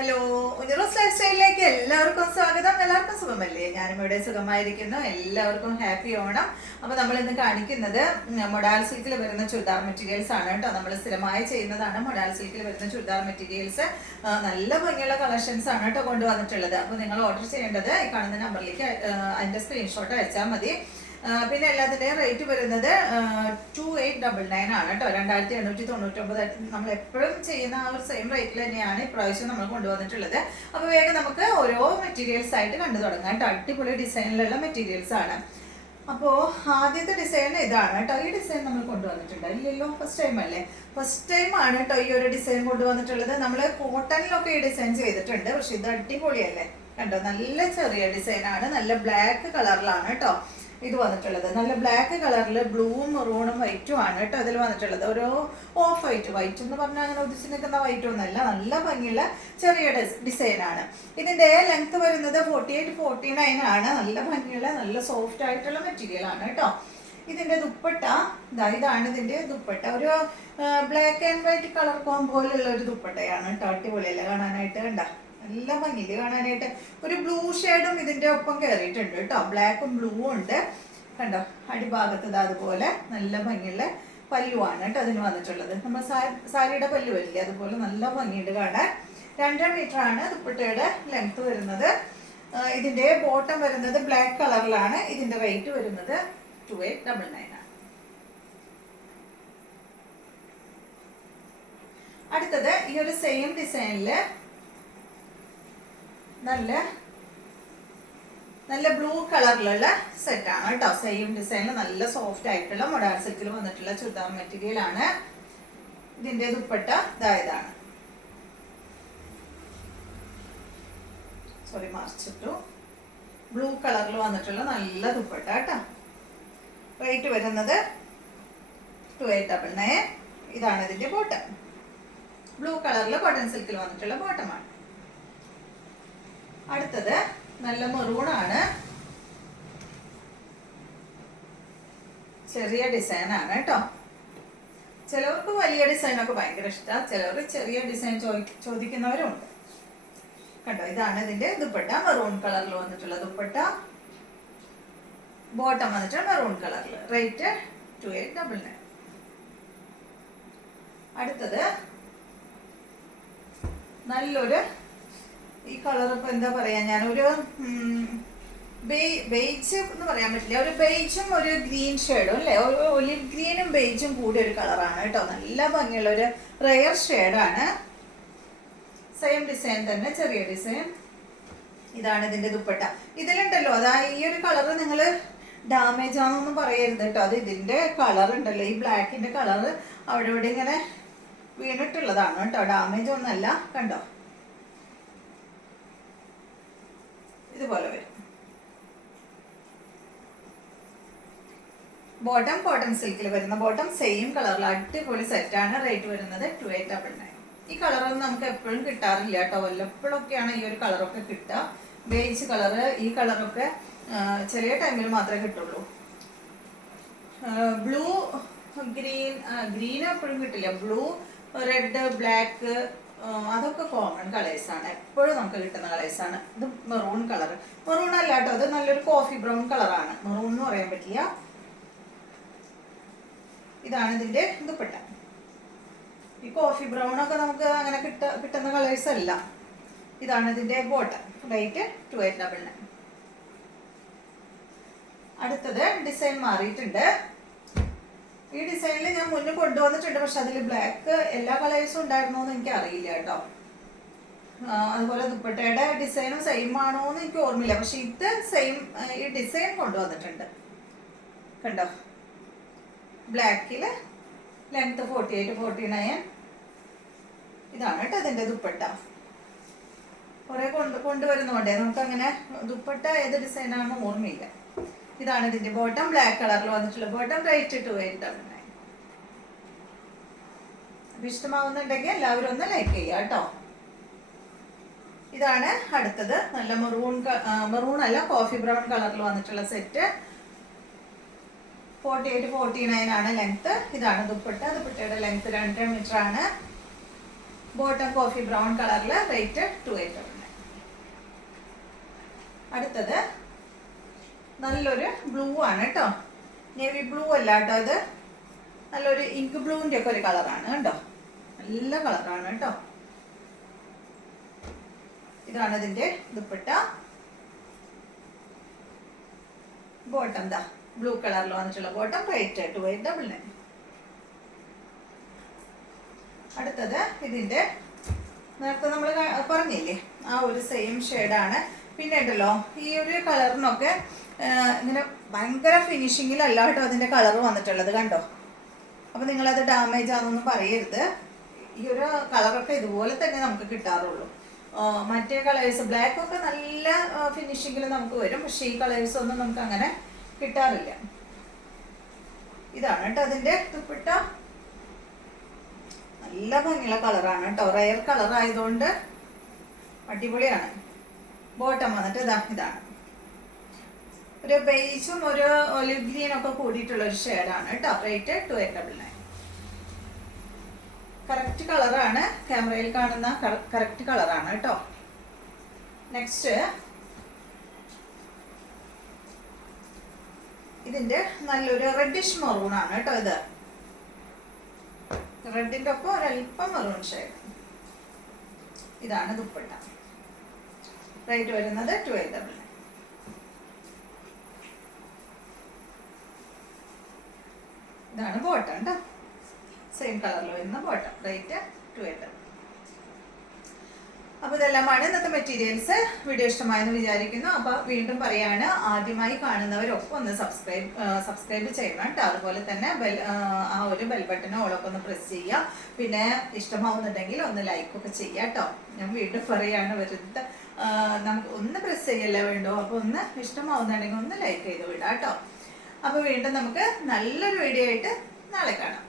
Hello, ഉനിറോസ് life സ്റ്റൈലിലേക്ക് എല്ലാവർക്കും സ്വാഗതം. എല്ലാവർക്കും സുഖമല്ലേ? ഞാനും ഇവിടെ സുഖമായിരിക്കുന്നു. എല്ലാവർക്കും ഹാപ്പി ഓണം. അപ്പൊ നമ്മൾ ഇന്ന് കാണിക്കുന്നത് മൊഡാൽ സിൽക്കിൽ വരുന്ന ചുരിദാർ മെറ്റീരിയൽസ് ആണ് കേട്ടോ. നമ്മൾ സ്ഥിരമായി ചെയ്യുന്നതാണ് മൊഡാൽ സിൽക്കിൽ വരുന്ന ചുരിദാർ മെറ്റീരിയൽസ്. നല്ല ഭംഗിയുള്ള കളക്ഷൻസ് ആണ് കേട്ടോ കൊണ്ടുവന്നിട്ടുള്ളത്. അപ്പൊ നിങ്ങൾ ഓർഡർ ചെയ്യേണ്ടത് ഈ കാണുന്ന നമ്പറിലേക്ക് അതിന്റെ സ്ക്രീൻഷോട്ട് അയച്ചാൽ മതി. പിന്നെ എല്ലാത്തിൻ്റെയും റേറ്റ് വരുന്നത് 2899 ആണ് കേട്ടോ. 2899. നമ്മൾ എപ്പോഴും ചെയ്യുന്ന ആ ഒരു സെയിം റേറ്റിൽ തന്നെയാണ് ഇപ്രാവശ്യം നമ്മൾ കൊണ്ടുവന്നിട്ടുള്ളത്. അപ്പോൾ വേഗം നമുക്ക് ഓരോ മെറ്റീരിയൽസ് ആയിട്ട് കണ്ടു തുടങ്ങാം കേട്ടോ. അടിപൊളി ഡിസൈനിലുള്ള മെറ്റീരിയൽസ് ആണ്. അപ്പോൾ ആദ്യത്തെ ഡിസൈൻ ഇതാണ് കേട്ടോ. ഈ ഡിസൈൻ നമ്മൾ കൊണ്ടുവന്നിട്ടുണ്ട് ഇല്ലല്ലോ? ഫസ്റ്റ് ടൈം അല്ലേ? ഫസ്റ്റ് ടൈം ആണ് കേട്ടോ ഈ ഒരു ഡിസൈൻ കൊണ്ടുവന്നിട്ടുള്ളത്. നമ്മൾ കോട്ടണിലൊക്കെ ഈ ഡിസൈൻ ചെയ്തിട്ടുണ്ട്, പക്ഷെ ഇത് അടിപൊളിയല്ലേ കണ്ടോ. നല്ല ചെറിയ ഡിസൈനാണ്, നല്ല ബ്ലാക്ക് കളറിലാണ് കേട്ടോ ഇത് വന്നിട്ടുള്ളത്. നല്ല ബ്ലാക്ക് കളറിൽ ബ്ലൂവും മെറൂണും വൈറ്റും ആണ് കേട്ടോ ഇതിൽ വന്നിട്ടുള്ളത്. ഒരു ഓഫ് വൈറ്റ് എന്ന് പറഞ്ഞാൽ അങ്ങനെ ഉദിച്ച് നിൽക്കുന്ന വൈറ്റ് ഒന്നല്ല, നല്ല ഭംഗിയുള്ള ചെറിയ ഡിസൈനാണ്. ഇതിന്റെ ലെങ്ത് വരുന്നത് 48-49 ആണ്. നല്ല ഭംഗിയുള്ള നല്ല സോഫ്റ്റ് ആയിട്ടുള്ള മെറ്റീരിയൽ ആണ് കേട്ടോ. ഇതിന്റെ ദുപ്പട്ട ഇതാണ്. ഇതിന്റെ ദുപ്പട്ട ഒരു ബ്ലാക്ക് ആൻഡ് വൈറ്റ് കളർ കോമ്പോയിലുള്ള ഒരു ദുപ്പട്ടയാണ് കേട്ടോ. അടിപൊളിയല്ലേ കാണാനായിട്ട്? കണ്ട നല്ല ഭംഗിയില് കാണാനായിട്ട്. ഒരു ബ്ലൂ ഷെയ്ഡും ഇതിന്റെ ഒപ്പം കയറിയിട്ടുണ്ട് കേട്ടോ. ബ്ലാക്കും ബ്ലൂവും ഉണ്ട് കണ്ടോ. അടിഭാഗത്ത് അതുപോലെ നല്ല ഭംഗിയുള്ള പല്ലുവാണ് കേട്ടോ അതിന് വന്നിട്ടുള്ളത്. നമ്മൾ സാരിയുടെ പല്ലു വരില്ലേ, അതുപോലെ നല്ല ഭംഗിയുണ്ട് കാണാൻ. 2 മീറ്റർ ആണ് ദുപ്പട്ടയുടെ ലെങ്ത് വരുന്നത്. ഇതിന്റെ ബോട്ടം വരുന്നത് ബ്ലാക്ക് കളറിലാണ്. ഇതിന്റെ റേറ്റ് വരുന്നത് 2899 ആണ്. അടുത്തത് ഈ ഒരു സെയിം ഡിസൈനില് നല്ല നല്ല ബ്ലൂ കളറിലുള്ള സെറ്റാണ് കേട്ടോ. സെയിം ഡിസൈനിൽ നല്ല സോഫ്റ്റ് ആയിട്ടുള്ള മൊഡാൾ സിൽക്കിൽ വന്നിട്ടുള്ള ചുരിദാർ മെറ്റീരിയൽ ആണ്. ഇതിന്റെ ദുപ്പട്ട ഇതാണ്. മറിച്ചിട്ടു. ബ്ലൂ കളറിൽ വന്നിട്ടുള്ള നല്ല ദുപ്പട്ട കേട്ടോ. റേറ്റ് വരുന്നത് 2899. ഇതാണ് ഇതിന്റെ ബോട്ടം. ബ്ലൂ കളറിൽ കോട്ടൺ സിൽക്കിൽ വന്നിട്ടുള്ള ബോട്ടമാണ്. അടുത്തത് നല്ല മെറൂണാണ്, ചെറിയ ഡിസൈൻ ആണ് കേട്ടോ. ചിലവർക്ക് വലിയ ഡിസൈനൊക്കെ ഭയങ്കര ഇഷ്ടമാണ്, ചിലവർ ചെറിയ ഡിസൈൻ ചോദിക്കുന്നവരുണ്ട് കണ്ടോ. ഇതാണ് ഇതിന്റെ ദുപ്പട്ട. മെറൂൺ കളറിൽ വന്നിട്ടുള്ള ദുപ്പട്ട. ബോട്ടം വന്നിട്ട് മെറൂൺ കളറിൽ. റേറ്റ് 2899. അടുത്തത് നല്ലൊരു ഈ കളർ ഇപ്പൊ എന്താ പറയാ, ഞാനൊരു ബെയ്ജ് എന്ന് പറയാൻ പറ്റില്ല, ഒരു ബെയ്ജും ഒരു ഗ്രീൻ ഷെയ്ഡും അല്ലേ, ഒരു ഒലിവ് ഗ്രീനും ബെയ്ജും കൂടിയ ഒരു കളറാണ് കേട്ടോ. നല്ല ഭംഗിയുള്ള ഒരു റെയർ ഷെയ്ഡാണ്. സെയിം ഡിസൈൻ തന്നെ, ചെറിയ ഡിസൈൻ. ഇതാണ് ഇതിന്റെ ദുപ്പട്ട. ഇതിലുണ്ടല്ലോ ഈ ഒരു കളർ നിങ്ങൾ ഡാമേജ് ആണെന്നൊന്നും പറയരുത് കേട്ടോ. അത് ഇതിന്റെ കളർ ഉണ്ടല്ലോ, ഈ ബ്ലാക്കിന്റെ കളർ അവിടെ ഇവിടെ ഇങ്ങനെ വീണിട്ടുള്ളതാണ് കേട്ടോ. ഡാമേജ് ഒന്നല്ല കണ്ടോ. ഇതുപോലെ വരും. ബോട്ടം കോട്ടൺ സിൽക്കിൽ വരുന്ന ബോട്ടം, സെയിം കളറിൽ അടിപൊളി സെറ്റാണ്. റേറ്റ് വരുന്നത് 2899. ഈ കളറൊന്നും നമുക്ക് എപ്പോഴും കിട്ടാറില്ല കേട്ടോ. വല്ലപ്പോഴൊക്കെയാണ് ഈ ഒരു കളറൊക്കെ കിട്ടുക. ബേജ് കളറ്, ഈ കളറൊക്കെ ചെറിയ ടൈമിൽ മാത്രമേ കിട്ടുള്ളൂ. ബ്ലൂ ഗ്രീൻ എപ്പോഴും കിട്ടില്ല. ബ്ലൂ, റെഡ്, ബ്ലാക്ക് അതൊക്കെ കോമൺ കളേഴ്സാണ്, എപ്പോഴും നമുക്ക് കിട്ടുന്ന കളേഴ്സാണ്. ഇത് മെറൂൺ കളർ. മെറൂൺ അല്ല കേട്ടോ, അത് നല്ലൊരു കോഫി ബ്രൗൺ കളറാണ്. മെറൂൺ എന്ന് പറയാൻ പറ്റില്ല. ഇതാണ് ഇതിന്റെ ദുപ്പട്ട. ഈ കോഫി ബ്രൗൺ ഒക്കെ നമുക്ക് അങ്ങനെ കിട്ടുന്ന കളേഴ്സ് അല്ല. ഇതാണ് ഇതിന്റെ ബോട്ടം. റേറ്റ് 2899. അടുത്തത് ഡിസൈൻ മാറിയിട്ടുണ്ട്. ഈ ഡിസൈനിൽ ഞാൻ മുന്നേ കൊണ്ടുവന്നിട്ടുണ്ട്, പക്ഷെ അതിൽ ബ്ലാക്ക് എല്ലാ കളേഴ്സും ഉണ്ടായിരുന്നോ എന്ന് എനിക്ക് അറിയില്ല കേട്ടോ. അതുപോലെ ദുപ്പട്ടയുടെ ഡിസൈനും സെയിം ആണോ എന്ന് എനിക്ക് ഓർമ്മയില്ല, പക്ഷെ ഇത് സെയിം ഈ ഡിസൈൻ കൊണ്ടുവന്നിട്ടുണ്ട് കണ്ടോ. ബ്ലാക്കില് ലെങ്ത് 48-49. ഇതാണ് കേട്ടോ ഇതിന്റെ ദുപ്പട്ട. കുറെ കൊണ്ടുവരുന്നോണ്ടേ നമുക്ക് അങ്ങനെ ദുപ്പട്ട ഏത് ഡിസൈനാണെന്ന് ഓർമ്മയില്ല. ഇതാണ് ഇതിന്റെ ബോട്ടം. ബ്ലാക്ക് കളറിൽ വന്നിട്ടുള്ള ബോട്ടം. റേറ്റ് 2899. അപ്പൊ ഇഷ്ടമാവുന്നുണ്ടെങ്കിൽ എല്ലാവരും ഒന്ന് ലൈക്ക് ചെയ്യുക കേട്ടോ. ഇതാണ് അടുത്തത്. നല്ല മെറൂൺ അല്ല, കോഫി ബ്രൗൺ കളറിൽ വന്നിട്ടുള്ള സെറ്റ്. 48-49 ആണ് ലെങ്ത്. ഇതാണ് ദുപ്പട്ട. ദുപ്പട്ടയുടെ ലെങ്ത് 2 മീറ്റർ ആണ്. ബോട്ടം കോഫി ബ്രൗൺ കളറിൽ, റേറ്റ് 2899. അടുത്തത് നല്ലൊരു ബ്ലൂ ആണ് കേട്ടോ, നേവി ബ്ലൂ അല്ല കേട്ടോ, ഇത് നല്ലൊരു ഇങ്ക് ബ്ലൂവിൻ്റെ ഒക്കെ ഒരു കളറാണ് കണ്ടോ, നല്ല കളറാണ് കേട്ടോ. ഇതാണ് ഇതിന്റെ ദുപ്പട്ട. ബോട്ടം ദാ ബ്ലൂ കളറിൽ വന്നിട്ടുള്ള ബോട്ടം, റേറ്റ് 2899. അടുത്തത് ഇതിന്റെ നേരത്തെ നമ്മൾ പറഞ്ഞില്ലേ ആ ഒരു സെയിം ഷെയ്ഡാണ്. പിന്നെ ഉണ്ടല്ലോ ഈ ഒരു കളറിനൊക്കെ ഇങ്ങനെ ഭയങ്കര ഫിനിഷിങ്ങിലല്ല കേട്ടോ അതിന്റെ കളർ വന്നിട്ടുള്ളത് കണ്ടോ. അപ്പൊ നിങ്ങളത് ഡാമേജ് ആണെന്നൊന്നും പറയരുത്. ഈ ഒരു കളറൊക്കെ ഇതുപോലെ തന്നെ നമുക്ക് കിട്ടാറുള്ളൂ. മറ്റേ കളേഴ്സ് ബ്ലാക്ക് ഒക്കെ നല്ല ഫിനിഷിങ്ങിൽ നമുക്ക് വരും, പക്ഷെ ഈ കളേഴ്സ് ഒന്നും നമുക്ക് അങ്ങനെ കിട്ടാറില്ല. ഇതാണ് കേട്ടോ അതിന്റെ ദുപ്പട്ട. നല്ല ഭംഗിയുള്ള കളറാണ് കേട്ടോ, റയർ കളർ ആയതുകൊണ്ട് അടിപൊളിയാണ്. ബോട്ടം വന്നിട്ട് ഇതാണ് ഒരു ബേജും ഒരു ഒലിവ് ഗ്രീൻ ഒക്കെ കൂടിയിട്ടുള്ള ഒരു ഷെയ്ഡാണ് കേട്ടോ, റേറ്റ് 2899. കറക്റ്റ് കളറാണ്, ക്യാമറയിൽ കാണുന്ന കറക്റ്റ് കളറാണ് കേട്ടോ. നെക്സ്റ്റ് ഇതിന്റെ നല്ലൊരു റെഡിഷ് മെറൂൺ ആണ് കേട്ടോ. ഇത് റെഡിന്റെ ഒപ്പം ഒരല്പം മെറൂൺ ഷെയ്ഡ്. ഇതാണ് ദുപ്പട്ട, റേറ്റ് വരുന്നത് 2899. ഇതാണ് ബോട്ടം കേട്ടോ, സെയിം കളറിൽ വരുന്ന ബോട്ടം, റേറ്റ് 2899. അപ്പോൾ ഇതെല്ലാമാണ് ഇന്നത്തെ മെറ്റീരിയൽസ്. വീഡിയോ ഇഷ്ടമായെന്ന് വിചാരിക്കുന്നു. അപ്പോൾ വീണ്ടും പറയാണ്, ആദ്യമായി കാണുന്നവരൊക്കെ ഒന്ന് സബ്സ്ക്രൈബ് ചെയ്യണം കേട്ടോ. അതുപോലെ തന്നെ ആ ഒരു ബെൽ ബട്ടൺ ഓളൊക്കെ ഒന്ന് പ്രസ് ചെയ്യുക. പിന്നെ ഇഷ്ടമാവുന്നുണ്ടെങ്കിൽ ഒന്ന് ലൈക്കൊക്കെ ചെയ്യുക കേട്ടോ. ഞാൻ വീണ്ടും പറയാണ്, വെറുതെ നമുക്ക് ഒന്ന് പ്രസ് ചെയ്യല്ലേ വേണ്ടോ. അപ്പോൾ ഒന്ന് ഇഷ്ടമാവുന്നുണ്ടെങ്കിൽ ഒന്ന് ലൈക്ക് ചെയ്ത് വിടാം കേട്ടോ. അപ്പോൾ വീണ്ടും നമുക്ക് നല്ലൊരു വീഡിയോ ആയിട്ട് നാളെ കാണാം.